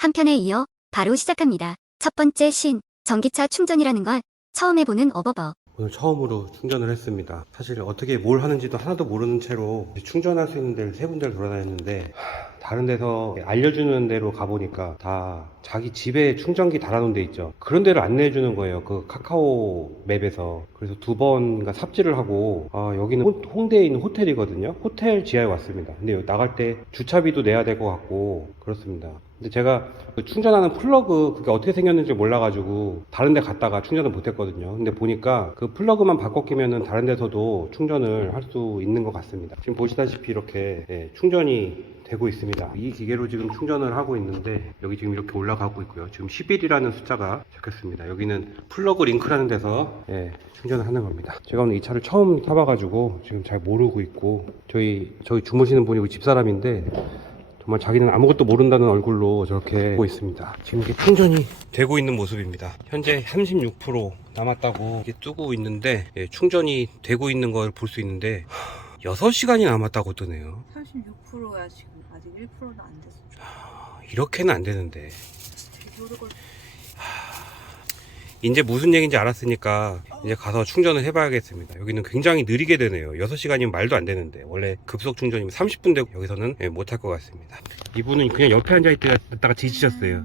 한 편에 이어 바로 시작합니다. 첫 번째 신, 전기차 충전이라는 걸 처음 해보는 어버버. 오늘 처음으로 충전을 했습니다. 사실 어떻게 뭘 하는지도 하나도 모르는 채로 충전할 수 있는 데를 세 군데를 돌아다녔는데 다른 데서 알려주는 데로 가보니까 다 자기 집에 충전기 달아놓은 데 있죠. 그런 데를 안내해 주는 거예요. 그 카카오 맵에서. 그래서 두 번인가 삽질을 하고 여기는 홍대에 있는 호텔이거든요. 호텔 지하에 왔습니다. 근데 여기 나갈 때 주차비도 내야 될 것 같고 그렇습니다. 근데 제가 그 충전하는 플러그 그게 어떻게 생겼는지 몰라가지고 다른 데 갔다가 충전을 못했거든요. 근데 보니까 그 플러그만 바꿔 끼면은 다른 데서도 충전을 할 수 있는 것 같습니다. 지금 보시다시피 이렇게 충전이 되고 있습니다. 이 기계로 지금 충전을 하고 있는데 여기 지금 이렇게 올라가고 있고요. 지금 11이라는 숫자가 적혔습니다. 여기는 플러그 링크라는 데서 충전을 하는 겁니다. 제가 오늘 이 차를 처음 타봐가지고 지금 잘 모르고 있고 저희 주무시는 분이 집사람인데 정말 자기는 아무것도 모른다는 얼굴로 저렇게 보고 있습니다. 지금 이게 충전이 되고 있는 모습입니다. 현재 36% 남았다고 이게 뜨고 있는데 충전이 되고 있는 걸 볼 수 있는데 6시간이 남았다고 뜨네요. 36%야 지금. 아직 1%도 안 됐어. 이렇게는 안 되는데. 되게 오래 걸려. 이제 무슨 얘기인지 알았으니까 이제 가서 충전을 해봐야겠습니다. 여기는 굉장히 느리게 되네요. 6시간이면 말도 안 되는데 원래 급속 충전이면 30분 되고 여기서는 못할 것 같습니다. 이분은 그냥 옆에 앉아있다가 지치셨어요.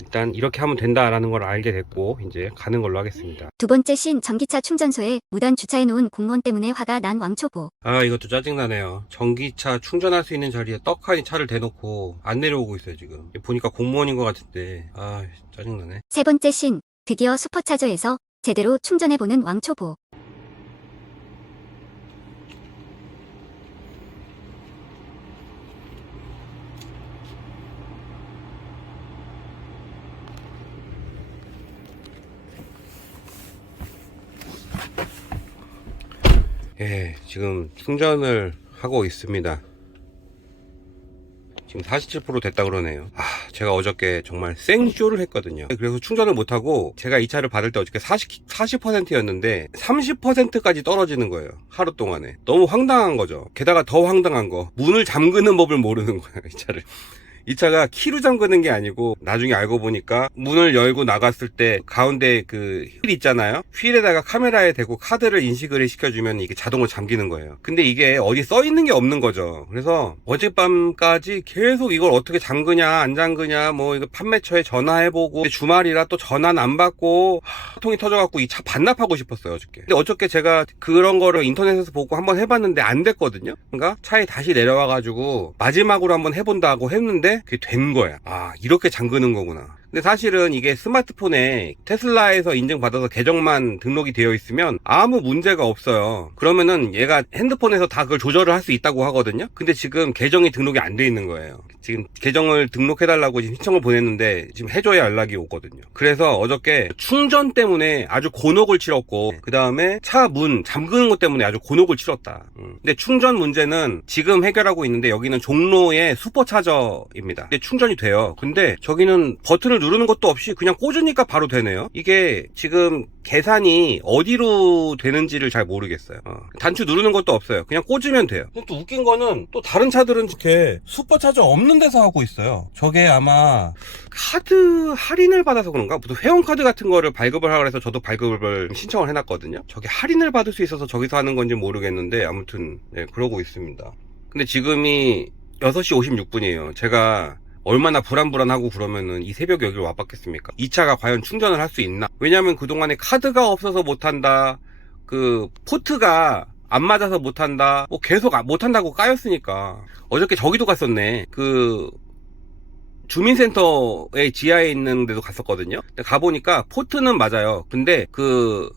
일단 이렇게 하면 된다라는 걸 알게 됐고 이제 가는 걸로 하겠습니다. 두 번째 신, 전기차 충전소에 무단 주차해놓은 공무원 때문에 화가 난 왕초보. 이것도 짜증나네요. 전기차 충전할 수 있는 자리에 떡하니 차를 대놓고 안 내려오고 있어요. 지금 보니까 공무원인 것 같은데 짜증나네. 세 번째 신, 드디어 슈퍼차저에서 제대로 충전해보는 왕초보. 지금 충전을 하고 있습니다. 지금 47% 됐다 그러네요. 제가 어저께 정말 생쇼를 했거든요. 그래서 충전을 못하고 제가 이 차를 받을 때 어저께 40%였는데 30%까지 떨어지는 거예요. 하루 동안에. 너무 황당한 거죠. 게다가 더 황당한 거, 문을 잠그는 법을 모르는 거예요. 이 차를. 이 차가 키로 잠그는 게 아니고 나중에 알고 보니까 문을 열고 나갔을 때 가운데 그 휠 있잖아요. 휠에다가 카메라에 대고 카드를 인식을 시켜주면 이게 자동으로 잠기는 거예요. 근데 이게 어디 써 있는 게 없는 거죠. 그래서 어젯밤까지 계속 이걸 어떻게 잠그냐 안 잠그냐 뭐 이거 판매처에 전화해보고 주말이라 또 전화는 안 받고 통이 터져갖고 이 차 반납하고 싶었어요 어저께. 근데 어저께 제가 그런 거를 인터넷에서 보고 한번 해봤는데 안 됐거든요. 그러니까 차에 다시 내려와가지고 마지막으로 한번 해본다고 했는데 그게 된 거야. 이렇게 잠그는 거구나. 근데 사실은 이게 스마트폰에 테슬라에서 인증받아서 계정만 등록이 되어 있으면 아무 문제가 없어요. 그러면은 얘가 핸드폰에서 다 그걸 조절을 할 수 있다고 하거든요. 근데 지금 계정이 등록이 안 돼 있는 거예요. 지금 계정을 등록해달라고 지금 신청을 보냈는데 지금 해줘야 연락이 오거든요. 그래서 어저께 충전 때문에 아주 곤혹을 치렀고 그 다음에 차 문 잠그는 것 때문에 아주 곤혹을 치렀다. 근데 충전 문제는 지금 해결하고 있는데 여기는 종로의 슈퍼차저입니다. 근데 충전이 돼요. 근데 저기는 버튼을 누르는 것도 없이 그냥 꽂으니까 바로 되네요. 이게 지금 계산이 어디로 되는지를 잘 모르겠어요. 단추 누르는 것도 없어요. 그냥 꽂으면 돼요. 근데 또 웃긴 거는 또 다른 차들은 이렇게 슈퍼차저 없는 데서 하고 있어요. 저게 아마 카드 할인을 받아서 그런가? 무슨 회원카드 같은 거를 발급을 하라 해서 저도 발급을 신청을 해놨거든요. 저게 할인을 받을 수 있어서 저기서 하는 건지 모르겠는데 아무튼 그러고 있습니다. 근데 지금이 6시 56분이에요. 제가 얼마나 불안하고 그러면은 이 새벽에 여기를 와봤겠습니까? 이 차가 과연 충전을 할 수 있나? 왜냐면 그동안에 카드가 없어서 못한다, 그 포트가 안 맞아서 못한다, 뭐 계속 못한다고 까였으니까. 어저께 저기도 갔었네. 그 주민센터의 지하에 있는 데도 갔었거든요. 근데 가보니까 포트는 맞아요. 근데 그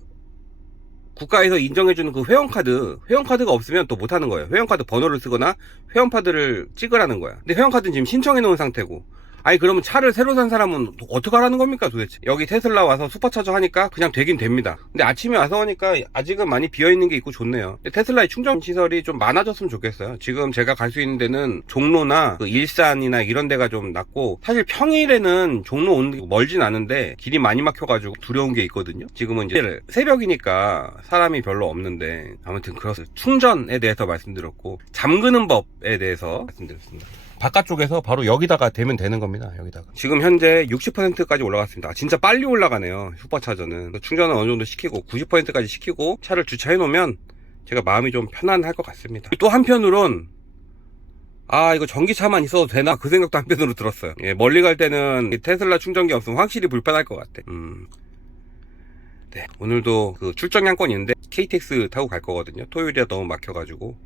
국가에서 인정해주는 그 회원카드가 없으면 또 못하는 거예요. 회원카드 번호를 쓰거나 회원카드를 찍으라는 거야. 근데 회원카드는 지금 신청해 놓은 상태고. 그러면 차를 새로 산 사람은 어떻게 하라는 겁니까 도대체? 여기 테슬라 와서 슈퍼차저 하니까 그냥 되긴 됩니다. 근데 아침에 와서 하니까 아직은 많이 비어있는 게 있고 좋네요. 근데 테슬라의 충전 시설이 좀 많아졌으면 좋겠어요. 지금 제가 갈 수 있는 데는 종로나 그 일산이나 이런 데가 좀 낫고, 사실 평일에는 종로 오는 게 멀진 않은데 길이 많이 막혀가지고 두려운 게 있거든요. 지금은 이제 새벽이니까 사람이 별로 없는데 아무튼 그래서 충전에 대해서 말씀드렸고 잠그는 법에 대해서 말씀드렸습니다. 바깥쪽에서 바로 여기다가 대면 되는 겁니다. 여기다가. 지금 현재 60%까지 올라갔습니다. 진짜 빨리 올라가네요. 슈퍼차저는. 충전은 어느 정도 시키고 90%까지 시키고 차를 주차해 놓으면 제가 마음이 좀 편안할 것 같습니다. 또 한편으론 이거 전기차만 있어도 되나? 그 생각도 한편으로 들었어요. 예, 멀리 갈 때는 테슬라 충전기 없으면 확실히 불편할 것 같아. 네, 오늘도 그 출장 양권이 있는데 KTX 타고 갈 거거든요. 토요일에 너무 막혀가지고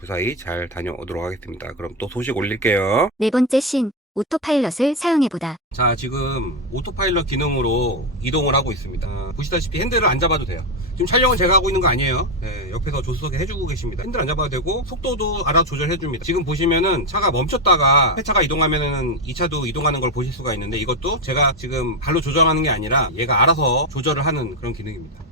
무사히 잘 다녀오도록 하겠습니다. 그럼 또 소식 올릴게요. 네 번째 신, 오토파일럿을 사용해보다. 자, 지금 오토파일럿 기능으로 이동을 하고 있습니다. 보시다시피 핸들을 안 잡아도 돼요. 지금 촬영은 제가 하고 있는 거 아니에요. 옆에서 조수석에 해주고 계십니다. 핸들 안 잡아도 되고 속도도 알아서 조절해줍니다. 지금 보시면은 차가 멈췄다가 새 차가 이동하면은 이 차도 이동하는 걸 보실 수가 있는데, 이것도 제가 지금 발로 조절하는 게 아니라 얘가 알아서 조절을 하는 그런 기능입니다.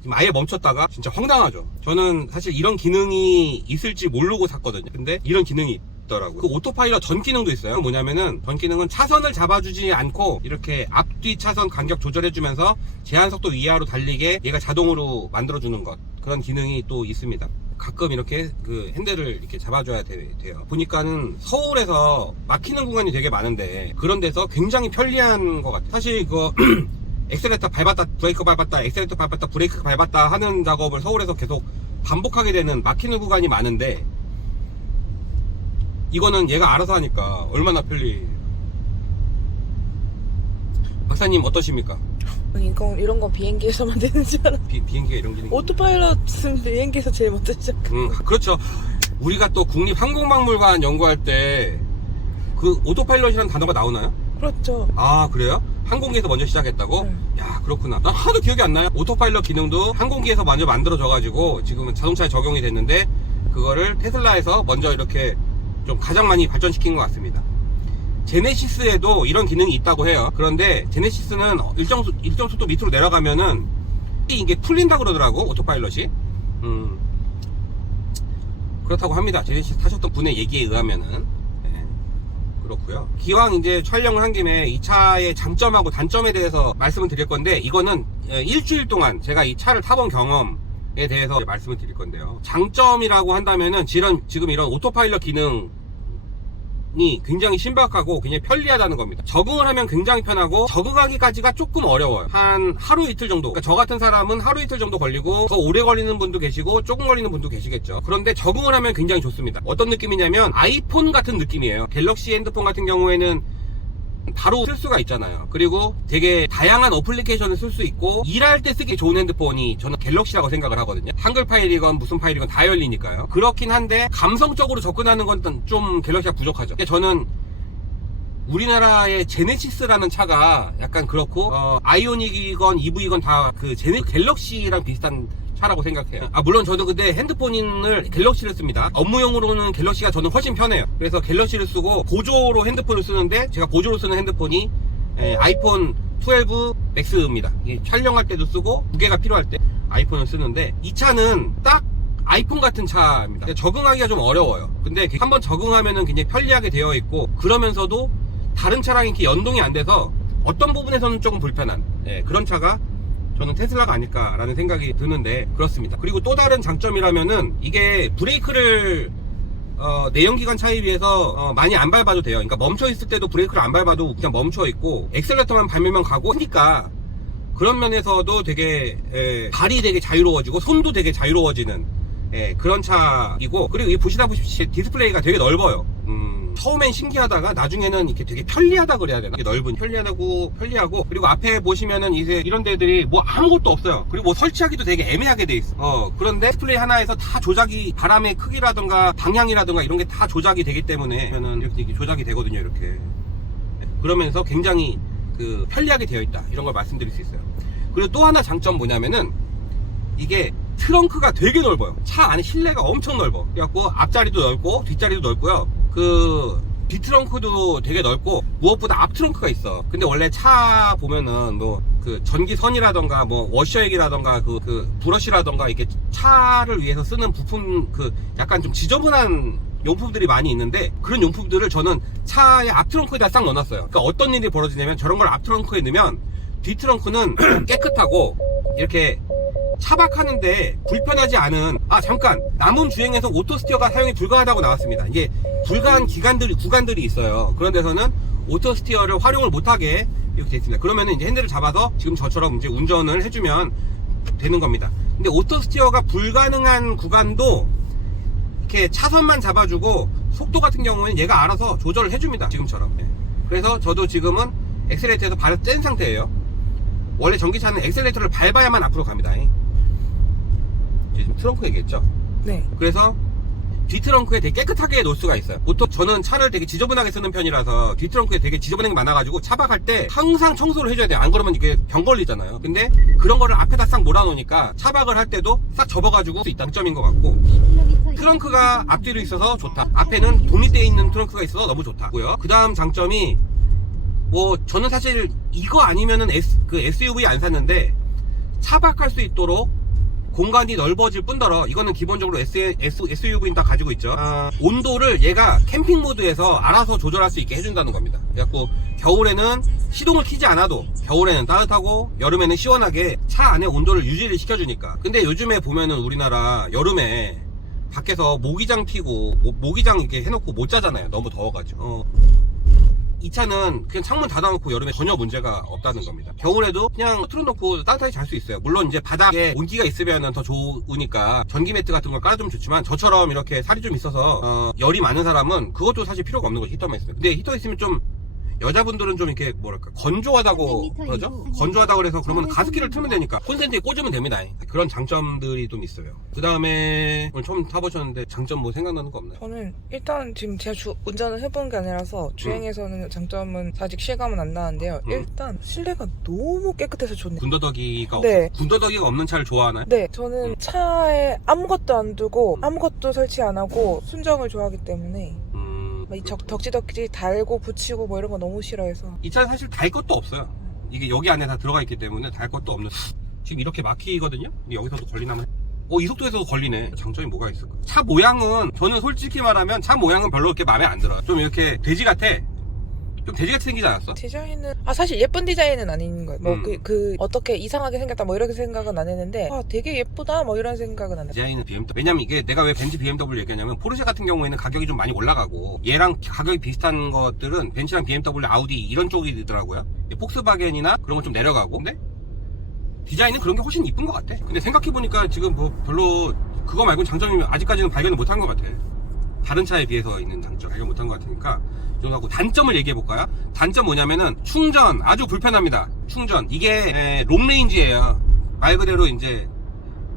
지금 아예 멈췄다가 진짜 황당하죠. 저는 사실 이런 기능이 있을지 모르고 샀거든요. 근데 이런 기능이 있더라고요. 그 오토파일럿 전 기능도 있어요. 뭐냐면은 전 기능은 차선을 잡아주지 않고 이렇게 앞뒤 차선 간격 조절해주면서 제한 속도 이하로 달리게 얘가 자동으로 만들어주는 것, 그런 기능이 또 있습니다. 가끔 이렇게 그 핸들을 이렇게 잡아줘야 돼요. 보니까는 서울에서 막히는 구간이 되게 많은데 그런 데서 굉장히 편리한 것 같아요. 사실 그거 엑셀레터 밟았다 브레이크 밟았다 엑셀레터 밟았다 브레이크 밟았다 하는 작업을 서울에서 계속 반복하게 되는 막히는 구간이 많은데, 이거는 얘가 알아서 하니까 얼마나 편리. 박사님 어떠십니까? 이런 건 비행기에서만 되는 줄 알아. 비행기가 이런 기능이. 오토파일럿은 비행기에서 제일 먼저 시작. 그렇죠. 우리가 또 국립항공박물관 연구할 때 그 오토파일럿이라는 단어가 나오나요? 그렇죠. 아, 그래요? 항공기에서 먼저 시작했다고? 야, 그렇구나. 난 하도 기억이 안 나요. 오토파일럿 기능도 항공기에서 먼저 만들어져가지고 지금은 자동차에 적용이 됐는데, 그거를 테슬라에서 먼저 이렇게 좀 가장 많이 발전시킨 것 같습니다. 제네시스에도 이런 기능이 있다고 해요. 그런데 제네시스는 일정 속도 밑으로 내려가면은 이게 풀린다 그러더라고, 오토파일럿이. 그렇다고 합니다. 제네시스 타셨던 분의 얘기에 의하면은. 그렇고요. 기왕 이제 촬영을 한 김에 이 차의 장점하고 단점에 대해서 말씀을 드릴 건데, 이거는 일주일 동안 제가 이 차를 타본 경험에 대해서 말씀을 드릴 건데요. 장점이라고 한다면은 지금 이런 오토파일럿 기능이 굉장히 신박하고 굉장히 편리하다는 겁니다. 적응을 하면 굉장히 편하고 적응하기까지가 조금 어려워요. 한 하루 이틀 정도. 그러니까 저 같은 사람은 하루 이틀 정도 걸리고 더 오래 걸리는 분도 계시고 조금 걸리는 분도 계시겠죠. 그런데 적응을 하면 굉장히 좋습니다. 어떤 느낌이냐면 아이폰 같은 느낌이에요. 갤럭시 핸드폰 같은 경우에는 바로 쓸 수가 있잖아요. 그리고 되게 다양한 어플리케이션을 쓸 수 있고 일할 때 쓰기 좋은 핸드폰이 저는 갤럭시라고 생각을 하거든요. 한글 파일이건 무슨 파일이건 다 열리니까요. 그렇긴 한데 감성적으로 접근하는 건 좀 갤럭시가 부족하죠. 저는 우리나라의 제네시스라는 차가 약간 그렇고 아이오닉이건 EV건 다 그 갤럭시랑 비슷한 차라고 생각해요. 물론 저도 근데 핸드폰을 갤럭시를 씁니다. 업무용으로는 갤럭시가 저는 훨씬 편해요. 그래서 갤럭시를 쓰고 보조로 핸드폰을 쓰는데, 제가 보조로 쓰는 핸드폰이 아이폰 12 맥스입니다. 촬영할 때도 쓰고 무게가 필요할 때 아이폰을 쓰는데, 이 차는 딱 아이폰 같은 차입니다. 적응하기가 좀 어려워요. 근데 한번 적응하면은 굉장히 편리하게 되어 있고, 그러면서도 다른 차랑 이렇게 연동이 안 돼서 어떤 부분에서는 조금 불편한 그런 차가 저는 테슬라가 아닐까라는 생각이 드는데, 그렇습니다. 그리고 또 다른 장점이라면은 이게 브레이크를 내연기관 차에 비해서 많이 안 밟아도 돼요. 그러니까 멈춰 있을 때도 브레이크를 안 밟아도 그냥 멈춰 있고 엑셀레터만 밟으면 가고 하니까, 그런 면에서도 되게 발이 되게 자유로워지고 손도 되게 자유로워지는 그런 차이고, 그리고 이 보시다시피 디스플레이가 되게 넓어요. 처음엔 신기하다가 나중에는 이렇게 되게 편리하다 그래야 되나? 넓은 편리하고, 그리고 앞에 보시면은 이제 이런 데들이 뭐 아무것도 없어요. 그리고 뭐 설치하기도 되게 애매하게 돼 있어. 그런데 디스플레이 하나에서 다 조작이, 바람의 크기라든가 방향이라든가 이런 게 다 조작이 되기 때문에 이렇게 조작이 되거든요, 이렇게. 그러면서 굉장히 그 편리하게 되어 있다, 이런 걸 말씀드릴 수 있어요. 그리고 또 하나 장점 뭐냐면은 이게 트렁크가 되게 넓어요. 차 안에 실내가 엄청 넓어. 그래갖고 앞자리도 넓고 뒷자리도 넓고요. 그 뒷트렁크도 되게 넓고 무엇보다 앞 트렁크가 있어. 근데 원래 차 보면은 뭐 그 전기선이라던가 뭐 워셔액이라던가 그 브러쉬라던가 이렇게 차를 위해서 쓰는 부품, 그 약간 좀 지저분한 용품들이 많이 있는데, 그런 용품들을 저는 차의 앞 트렁크에다 싹 넣어놨어요. 그러니까 어떤 일이 벌어지냐면, 저런 걸 앞 트렁크에 넣으면 뒷 트렁크는 깨끗하고 이렇게 차박하는데 불편하지 않은, 잠깐, 남은 주행에서 오토스티어가 사용이 불가하다고 나왔습니다. 이게 불가한 구간들이 있어요. 그런 데서는 오토스티어를 활용을 못하게 이렇게 되어 있습니다. 그러면은 이제 핸들을 잡아서 지금 저처럼 이제 운전을 해주면 되는 겁니다. 근데 오토스티어가 불가능한 구간도 이렇게 차선만 잡아주고 속도 같은 경우는 얘가 알아서 조절을 해줍니다. 지금처럼. 그래서 저도 지금은 엑셀레이터에서 발을 뗀 상태예요. 원래 전기차는 엑셀레이터를 밟아야만 앞으로 갑니다. 지금 트렁크 얘기했죠? 네. 그래서 뒷트렁크에 되게 깨끗하게 놓을 수가 있어요. 보통 저는 차를 되게 지저분하게 쓰는 편이라서 뒷트렁크에 되게 지저분한 게 많아가지고 차박할 때 항상 청소를 해줘야 돼요. 안 그러면 이게 병 걸리잖아요. 근데 그런 거를 앞에다 싹 몰아놓으니까 차박을 할 때도 싹 접어가지고 수 있다는 점인 것 같고, 트렁크가 앞뒤로 있어서 좋다. 앞에는 독립되어 있는 트렁크가 있어서 너무 좋다고요. 그 다음 장점이 저는 사실 이거 아니면은 SUV 안 샀는데 차박할 수 있도록 공간이 넓어질 뿐더러, 이거는 기본적으로 SUV는 다 가지고 있죠. 온도를 얘가 캠핑 모드에서 알아서 조절할 수 있게 해준다는 겁니다. 그래갖고 겨울에는 시동을 켜지 않아도 겨울에는 따뜻하고 여름에는 시원하게 차 안에 온도를 유지를 시켜주니까. 근데 요즘에 보면은 우리나라 여름에 밖에서 모기장 피고 모기장 이렇게 해놓고 못 자잖아요. 너무 더워가지고. 이 차는 그냥 창문 닫아놓고 여름에 전혀 문제가 없다는 겁니다. 겨울에도 그냥 틀어놓고 따뜻하게 잘 수 있어요. 물론 이제 바닥에 온기가 있으면 더 좋으니까 전기 매트 같은 걸 깔아주면 좋지만, 저처럼 이렇게 살이 좀 있어서 열이 많은 사람은 그것도 사실 필요가 없는 거죠. 히터만 있으면. 근데 히터 있으면 좀 여자분들은 좀 이렇게 뭐랄까 건조하다고 그러죠? 건조하다고 그래서 그러면 가습기를 틀면 되니까 콘센트에 꽂으면 됩니다. 그런 장점들이 좀 있어요. 그 다음에 오늘 처음 타보셨는데 장점 뭐 생각나는 거 없나요? 저는 일단 지금 제가 운전을 해본 게 아니라서 주행에서는 장점은 아직 실감은 안 나는데요. 일단 실내가 너무 깨끗해서 좋네요. 군더더기가 네. 군더더기가 없는 차를 좋아하나요? 네, 저는 차에 아무것도 안 두고 아무것도 설치 안 하고 순정을 좋아하기 때문에 이 덕지덕지 달고 붙이고 뭐 이런 거 너무 싫어해서. 이 차는 사실 달 것도 없어요. 이게 여기 안에 다 들어가 있기 때문에 달 것도 없는. 지금 이렇게 막히거든요. 근데 여기서도 걸리나면 이 속도에서도 걸리네. 장점이 뭐가 있을까? 차 모양은, 저는 솔직히 말하면 차 모양은 별로 그렇게 마음에 안 들어요. 좀 이렇게 돼지 같아. 좀 돼지같이 생기지 않았어? 디자인은 사실 예쁜 디자인은 아닌 거예요. 어떻게 이상하게 생겼다 뭐 이렇게 생각은 안 했는데 되게 예쁘다 뭐 이런 생각은 안 했어요. 디자인은 BMW. 왜냐면 이게 내가 왜 벤츠 BMW 얘기하냐면, 포르쉐 같은 경우에는 가격이 좀 많이 올라가고 얘랑 가격이 비슷한 것들은 벤츠랑 BMW, 아우디 이런 쪽이더라고요. 폭스바겐이나 그런 건 좀 내려가고. 근데 디자인은 그런 게 훨씬 이쁜 것 같아. 근데 생각해보니까 지금 뭐 별로 그거 말고는 장점이 아직까지는 발견을 못한 것 같아. 다른 차에 비해서 있는 장점 발견 못한 것 같으니까. 하고 단점을 얘기해볼까요? 단점 뭐냐면은 충전 아주 불편합니다. 충전 이게 롱레인지예요. 말 그대로 이제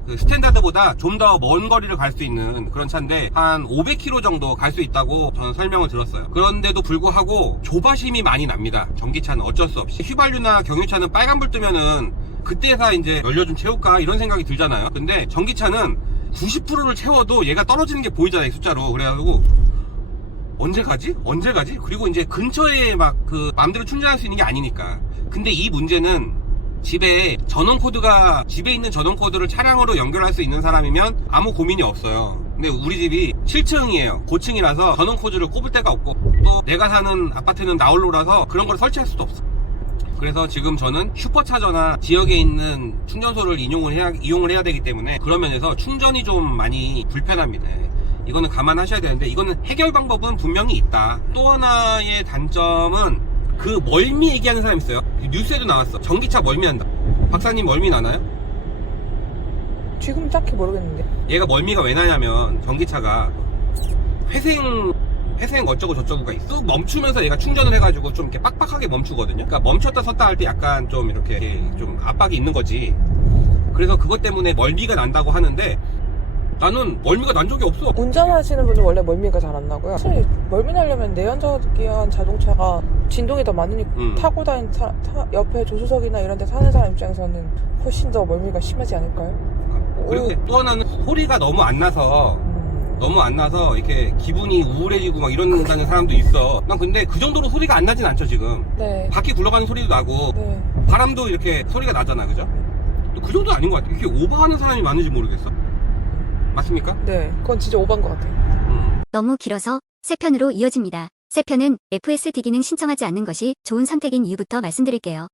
스탠다드보다 좀 더 먼 거리를 갈 수 있는 그런 차인데 한 500km 정도 갈 수 있다고 저는 설명을 들었어요. 그런데도 불구하고 조바심이 많이 납니다. 전기차는 어쩔 수 없이. 휘발유나 경유차는 빨간불 뜨면은 그때서 이제 연료 좀 채울까 이런 생각이 들잖아요. 근데 전기차는 90%를 채워도 얘가 떨어지는 게 보이잖아요, 숫자로. 그래가지고 언제 가지? 그리고 이제 근처에 막 마음대로 충전할 수 있는 게 아니니까. 근데 이 문제는 집에 있는 전원 코드를 차량으로 연결할 수 있는 사람이면 아무 고민이 없어요. 근데 우리 집이 7층이에요. 고층이라서 전원 코드를 꼽을 데가 없고, 또 내가 사는 아파트는 나홀로라서 그런 걸 설치할 수도 없어. 그래서 지금 저는 슈퍼차저나 지역에 있는 충전소를 이용을 해야 되기 때문에 그런 면에서 충전이 좀 많이 불편합니다. 이거는 감안하셔야 되는데, 이거는 해결 방법은 분명히 있다. 또 하나의 단점은 멀미 얘기하는 사람 있어요. 뉴스에도 나왔어. 전기차 멀미한다. 박사님 멀미 나나요? 지금 딱히 모르겠는데. 얘가 멀미가 왜 나냐면, 전기차가 회생 어쩌고 저쩌고가 있어. 쑥 멈추면서 얘가 충전을 해가지고 좀 이렇게 빡빡하게 멈추거든요. 그러니까 멈췄다 섰다 할 때 약간 좀 이렇게 좀 압박이 있는 거지. 그래서 그것 때문에 멀미가 난다고 하는데, 나는 멀미가 난 적이 없어. 운전하시는 분은 원래 멀미가 잘 안 나고요. 사실 멀미 나려면 내연기관 자동차가 진동이 더 많으니까 타고 다니는 옆에 조수석이나 이런 데 타는 사람 입장에서는 훨씬 더 멀미가 심하지 않을까요? 그리고 또 하나는 소리가 너무 안 나서 이렇게 기분이 우울해지고 막 이런다는 사람도 있어. 난 근데 그 정도로 소리가 안 나진 않죠, 지금. 네. 바퀴 굴러가는 소리도 나고, 네. 바람도 이렇게 소리가 나잖아, 그죠? 그 정도는 아닌 것 같아. 이렇게 오버하는 사람이 많은지 모르겠어. 맞습니까? 네, 그건 진짜 오버인 것 같아요. 너무 길어서 3편으로 이어집니다. 3편은 FSD 기능 신청하지 않는 것이 좋은 선택인 이유부터 말씀드릴게요.